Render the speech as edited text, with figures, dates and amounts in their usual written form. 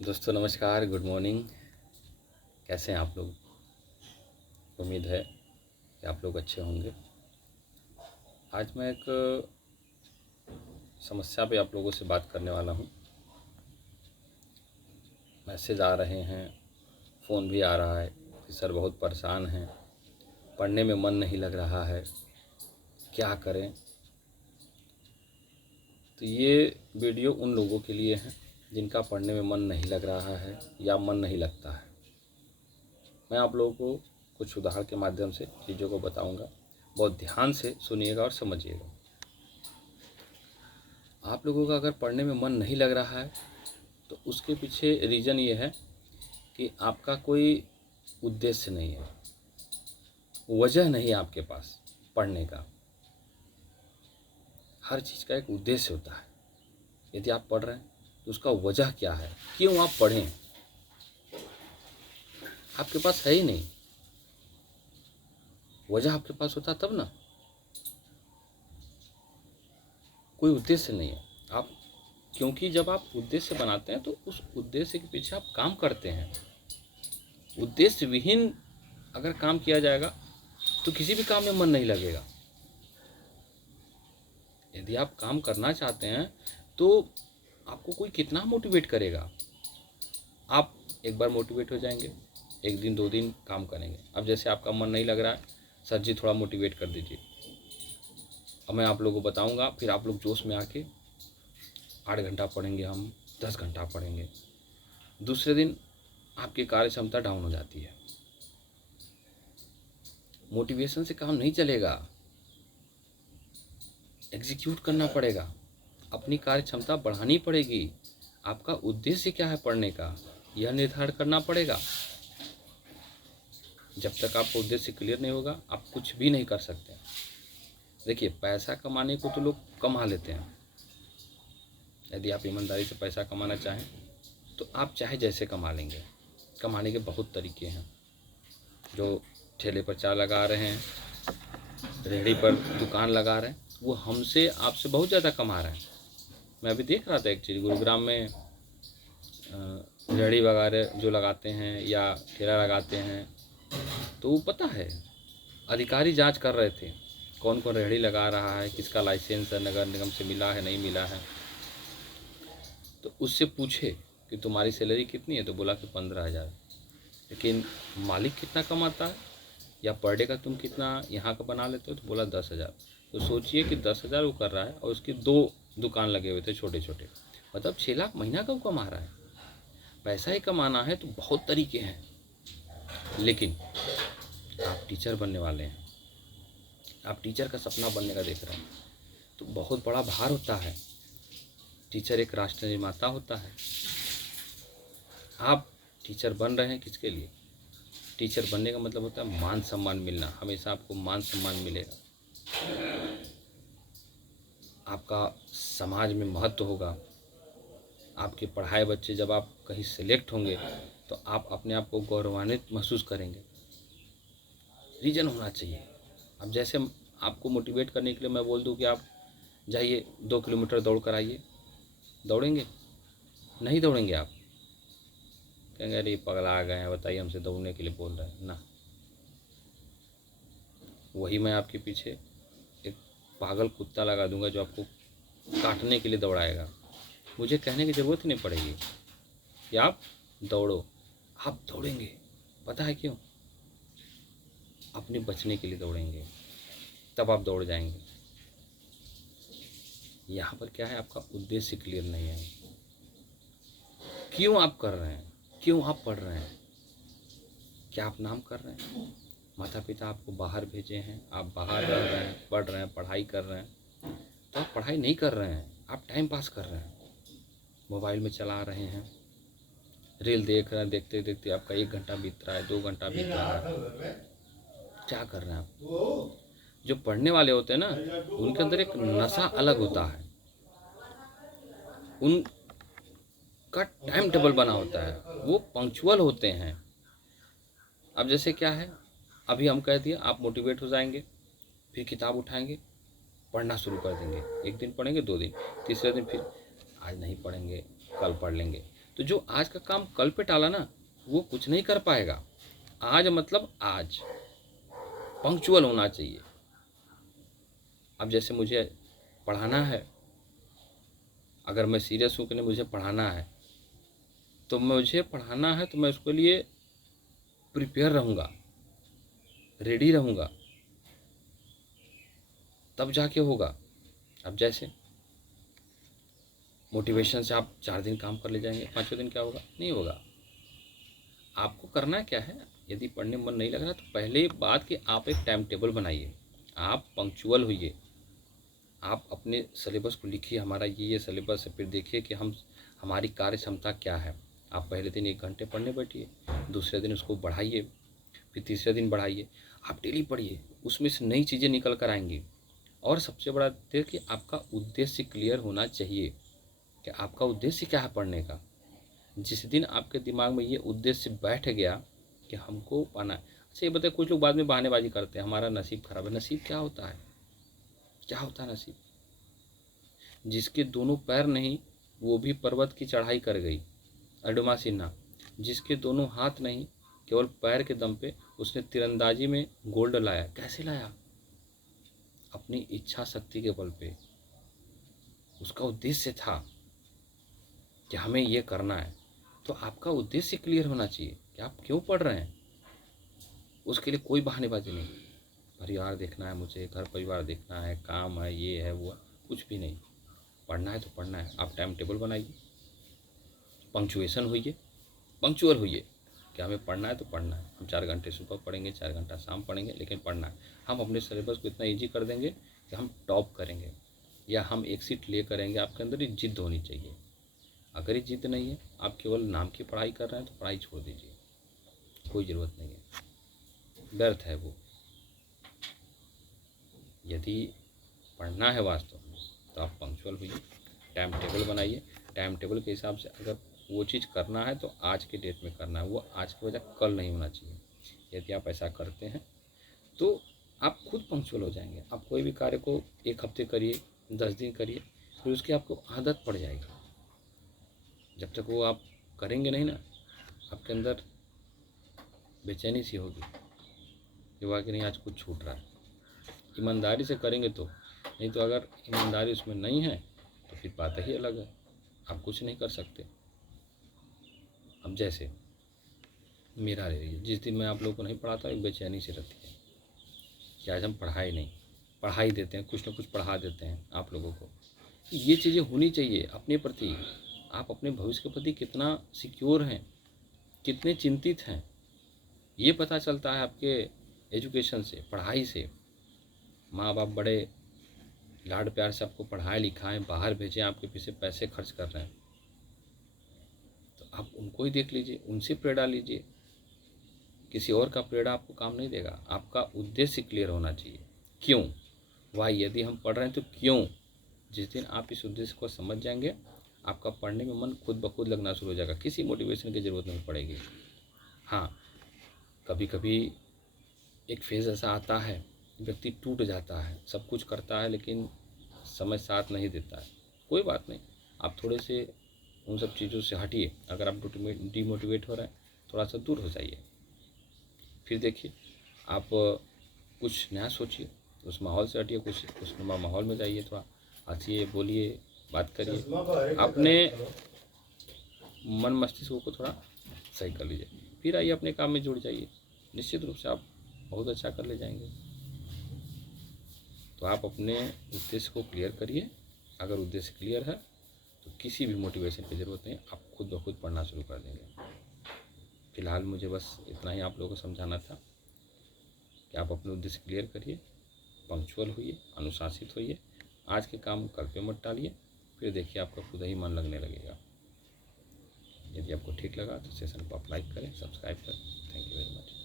दोस्तों नमस्कार, good morning. कैसे हैं आप लोग? उम्मीद है कि आप लोग अच्छे होंगे। आज मैं एक समस्या पे आप लोगों से बात करने वाला हूँ। मैसेज आ रहे हैं, फ़ोन भी आ रहा है कि सर बहुत परेशान हैं, पढ़ने में मन नहीं लग रहा है, क्या करें। तो ये वीडियो उन लोगों के लिए है जिनका पढ़ने में मन नहीं लग रहा है या मन नहीं लगता है। मैं आप लोगों को कुछ उदाहरण के माध्यम से चीज़ों को बताऊंगा। बहुत ध्यान से सुनिएगा और समझिएगा। आप लोगों का अगर पढ़ने में मन नहीं लग रहा है तो उसके पीछे रीज़न ये है कि आपका कोई उद्देश्य नहीं है, वजह नहीं है आपके पास पढ़ने का। हर चीज़ का एक उद्देश्य होता है। यदि आप पढ़ रहे हैं तो उसका वजह क्या है, क्यों आप पढ़ें, आपके पास है ही नहीं। वजह आपके पास होता तब ना। कोई उद्देश्य नहीं है आप, क्योंकि जब आप उद्देश्य बनाते हैं तो उस उद्देश्य के पीछे आप काम करते हैं। उद्देश्य विहीन अगर काम किया जाएगा तो किसी भी काम में मन नहीं लगेगा। यदि आप काम करना चाहते हैं तो आपको कोई कितना मोटिवेट करेगा। आप एक बार मोटिवेट हो जाएंगे, एक दिन 2 दिन काम करेंगे। अब जैसे आपका मन नहीं लग रहा है, सर जी थोड़ा मोटिवेट कर दीजिए। अब मैं आप लोगों को बताऊंगा, फिर आप लोग जोश में आके 8 घंटा पढ़ेंगे, हम 10 घंटा पढ़ेंगे। दूसरे दिन आपकी कार्य क्षमता डाउन हो जाती है। मोटिवेशन से काम नहीं चलेगा, एग्जीक्यूट करना पड़ेगा, अपनी कार्य क्षमता बढ़ानी पड़ेगी। आपका उद्देश्य क्या है पढ़ने का, यह निर्धारण करना पड़ेगा। जब तक आपका उद्देश्य क्लियर नहीं होगा आप कुछ भी नहीं कर सकते। देखिए, पैसा कमाने को तो लोग कमा लेते हैं। यदि आप ईमानदारी से पैसा कमाना चाहें तो आप चाहे जैसे कमा लेंगे। कमाने के बहुत तरीके हैं। जो ठेले पर चाय लगा रहे हैं, रेहड़ी पर दुकान लगा रहे हैं, वो हमसे आपसे बहुत ज़्यादा कमा रहे हैं। मैं अभी देख रहा था एक चीज़, गुरुग्राम में रेहड़ी वगैरह जो लगाते हैं या ठेला लगाते हैं, तो वो पता है अधिकारी जांच कर रहे थे कौन कौन रेहड़ी लगा रहा है, किसका लाइसेंस है, नगर निगम से मिला है नहीं मिला है। तो उससे पूछे कि तुम्हारी सैलरी कितनी है, तो बोला कि 15,000। लेकिन मालिक कितना कमाता है या पर डे का तुम कितना यहाँ का बना लेते हो, तो बोला 10,000। तो सोचिए कि 10,000 वो कर रहा है और उसकी 2 दुकान लगे हुए थे छोटे छोटे, मतलब 6 लाख महीना का वो कमा रहा है। पैसा ही कमाना है तो बहुत तरीके हैं। लेकिन आप टीचर बनने वाले हैं, आप टीचर का सपना बनने का देख रहे हैं, तो बहुत बड़ा भार होता है। टीचर एक राष्ट्र निर्माता होता है। आप टीचर बन रहे हैं किसके लिए? टीचर बनने का मतलब होता है मान सम्मान मिलना। हमेशा आपको मान सम्मान मिलेगा, आपका समाज में महत्व होगा। आपके पढ़ाए बच्चे जब आप कहीं सेलेक्ट होंगे तो आप अपने आप को गौरवान्वित महसूस करेंगे। रीजन होना चाहिए। अब जैसे आपको मोटिवेट करने के लिए मैं बोल दूं कि आप जाइए 2 किलोमीटर दौड़ कर आइए, दौड़ेंगे? नहीं दौड़ेंगे। आप कहेंगे अरे पगला आ गए हैं, बताइए हमसे दौड़ने के लिए बोल रहे हैं ना। वही मैं आपके पीछे एक पागल कुत्ता लगा दूंगा जो आपको काटने के लिए दौड़ाएगा। मुझे कहने की ज़रूरत ही नहीं पड़ेगी कि आप दौड़ो, आप दौड़ेंगे। पता है क्यों? अपने बचने के लिए दौड़ेंगे, तब आप दौड़ जाएंगे। यहाँ पर क्या है, आपका उद्देश्य क्लियर नहीं है। क्यों आप कर रहे हैं, क्यों आप पढ़ रहे हैं? क्या आप नाम कर रहे हैं? माता पिता आपको बाहर भेजे हैं, आप बाहर रह रहे हैं, पढ़ रहे हैं, पढ़ाई कर रहे हैं, तो आप पढ़ाई नहीं कर रहे हैं, आप टाइम पास कर रहे हैं। मोबाइल में चला रहे हैं, रील देख रहे हैं, देखते देखते आपका 1 घंटा बीत रहा है, 2 घंटा बीत रहा है। क्या कर रहे हैं आप? जो पढ़ने वाले होते हैं ना, उनके अंदर एक नशा अलग होता है, उनका टाइम टेबल बना होता है, वो पंक्चुअल होते हैं। अब जैसे क्या है, अभी हम कह दिए आप मोटिवेट हो जाएंगे, फिर किताब उठाएंगे, पढ़ना शुरू कर देंगे। 1 दिन पढ़ेंगे, 2 दिन, तीसरे दिन फिर आज नहीं पढ़ेंगे, कल पढ़ लेंगे। तो जो आज का काम कल पे टाला ना, वो कुछ नहीं कर पाएगा। आज मतलब आज पंक्चुअल होना चाहिए। अब जैसे मुझे पढ़ाना है, अगर मैं सीरियस हूँ कि नहीं मुझे पढ़ाना है, तो मुझे पढ़ाना है तो मैं उसके लिए प्रिपेयर रहूँगा, रेडी रहूँगा, तब जाके होगा। अब जैसे मोटिवेशन से आप 4 दिन काम कर ले जाएंगे, 5वें दिन क्या होगा? नहीं होगा। आपको करना क्या है, यदि पढ़ने में मन नहीं लग रहा तो पहले बात कि आप एक टाइम टेबल बनाइए, आप पंक्चुअल होइए, आप अपने सिलेबस को लिखिए, हमारा ये सिलेबस है, फिर देखिए कि हमारी कार्य क्षमता क्या है। आप पहले दिन 1 घंटे पढ़ने बैठिए, दूसरे दिन उसको बढ़ाइए, फिर तीसरे दिन बढ़ाइए। आप डेली पढ़िए, उसमें से नई चीज़ें निकल कर आएंगी। और सबसे बड़ा देखिए, आपका उद्देश्य क्लियर होना चाहिए कि आपका उद्देश्य क्या है पढ़ने का। जिस दिन आपके दिमाग में ये उद्देश्य बैठ गया कि हमको पाना है। अच्छा ये बताए, कुछ लोग बाद में बहानेबाजी करते हैं, हमारा नसीब खराब है। नसीब क्या होता है? क्या होता है नसीब? जिसके दोनों पैर नहीं वो भी पर्वत की चढ़ाई कर गई, अडुमा सिन्हा। जिसके दोनों हाथ नहीं, केवल पैर के दम पे उसने तीरंदाजी में गोल्ड लाया। कैसे लाया? अपनी इच्छा शक्ति के बल पे। उसका उद्देश्य था कि हमें ये करना है। तो आपका उद्देश्य क्लियर होना चाहिए कि आप क्यों पढ़ रहे हैं। उसके लिए कोई बहानेबाजी नहीं, परिवार देखना है मुझे, घर परिवार देखना है, काम है, ये है वो है, कुछ भी नहीं। पढ़ना है तो पढ़ना है। आप टाइम टेबल बनाइए, पंक्चुएशन होइए, पंक्चुअल होइए कि हमें पढ़ना है तो पढ़ना है। हम 4 घंटे सुबह पढ़ेंगे, 4 घंटा शाम पढ़ेंगे, लेकिन पढ़ना है। हम अपने सिलेबस को इतना ईजी कर देंगे कि हम टॉप करेंगे, या हम एक सीट ले करेंगे। आपके अंदर ये जिद होनी चाहिए। अगर ये जिद नहीं है, आप केवल नाम की पढ़ाई कर रहे हैं, तो पढ़ाई छोड़ दीजिए, कोई ज़रूरत नहीं है, व्यर्थ है वो। यदि पढ़ना है वास्तव में तो आप पंक्चुअल होइए, टाइम टेबल बनाइए। टाइम टेबल के हिसाब से अगर वो चीज़ करना है तो आज के डेट में करना है, वो आज की वजह कल नहीं होना चाहिए। यदि आप ऐसा करते हैं तो आप खुद पंक्चुअल हो जाएंगे। आप कोई भी कार्य को 1 हफ्ते करिए, 10 दिन करिए, फिर उसकी आपको आदत पड़ जाएगी। जब तक वो आप करेंगे नहीं ना, आपके अंदर बेचैनी सी होगी, ये हुआ कि नहीं आज कुछ छूट रहा है। ईमानदारी से करेंगे तो, नहीं तो अगर ईमानदारी उसमें नहीं है तो फिर बात ही अलग है, आप कुछ नहीं कर सकते। अब जैसे मेरा ले लीजिए, जिस दिन मैं आप लोगों को नहीं पढ़ाता एक बेचैनी सी रहती है कि आज हम पढ़ाई नहीं, पढ़ाई देते हैं, कुछ ना कुछ पढ़ा देते हैं आप लोगों को। ये चीज़ें होनी चाहिए अपने प्रति। आप अपने भविष्य के प्रति कितना सिक्योर हैं, कितने चिंतित हैं, ये पता चलता है आपके एजुकेशन से, पढ़ाई से। माँ बाप बड़े लाड प्यार से आपको पढ़ाए लिखाएं, बाहर भेजें, आपके पीछे पैसे खर्च कर रहे हैं, तो आप उनको ही देख लीजिए, उनसे प्रेरणा लीजिए। किसी और का प्रेरणा आपको काम नहीं देगा। आपका उद्देश्य क्लियर होना चाहिए, क्यों, वाई। यदि हम पढ़ रहे हैं तो क्यों। जिस दिन आप इस उद्देश्य को समझ जाएंगे, आपका पढ़ने में मन खुद ब खुद लगना शुरू हो जाएगा, किसी मोटिवेशन की ज़रूरत नहीं पड़ेगी। हाँ, कभी कभी एक फेज़ ऐसा आता है, व्यक्ति टूट जाता है, सब कुछ करता है लेकिन समय साथ नहीं देता है। कोई बात नहीं, आप थोड़े से उन सब चीज़ों से हटिए। अगर आप डिमोटिवेट हो रहे हैं, थोड़ा सा दूर हो जाइए, फिर देखिए आप कुछ नया सोचिए, उस माहौल से हटिए, कुछ उस माहौल में जाइए, थोड़ा हंसिए, बोलिए, बात करिए, अपने मन मस्तिष्क को थोड़ा सही कर लीजिए, फिर आइए अपने काम में जुड़ जाइए। निश्चित रूप से आप बहुत अच्छा कर ले जाएंगे। तो आप अपने उद्देश्य को क्लियर करिए। अगर उद्देश्य क्लियर है तो किसी भी मोटिवेशन की ज़रूरत नहीं, आप खुद ब खुद पढ़ना शुरू कर देंगे। फिलहाल मुझे बस इतना ही आप लोगों को समझाना था कि आप अपने उद्देश्य क्लियर करिए, पंक्चुअल होइए, अनुशासित होइए। आज के काम कल पे मत टालिए, फिर देखिए आपका खुद ही मन लगने लगेगा। यदि आपको ठीक लगा तो सेशन को आप लाइक करें, सब्सक्राइब करें। Thank you very much.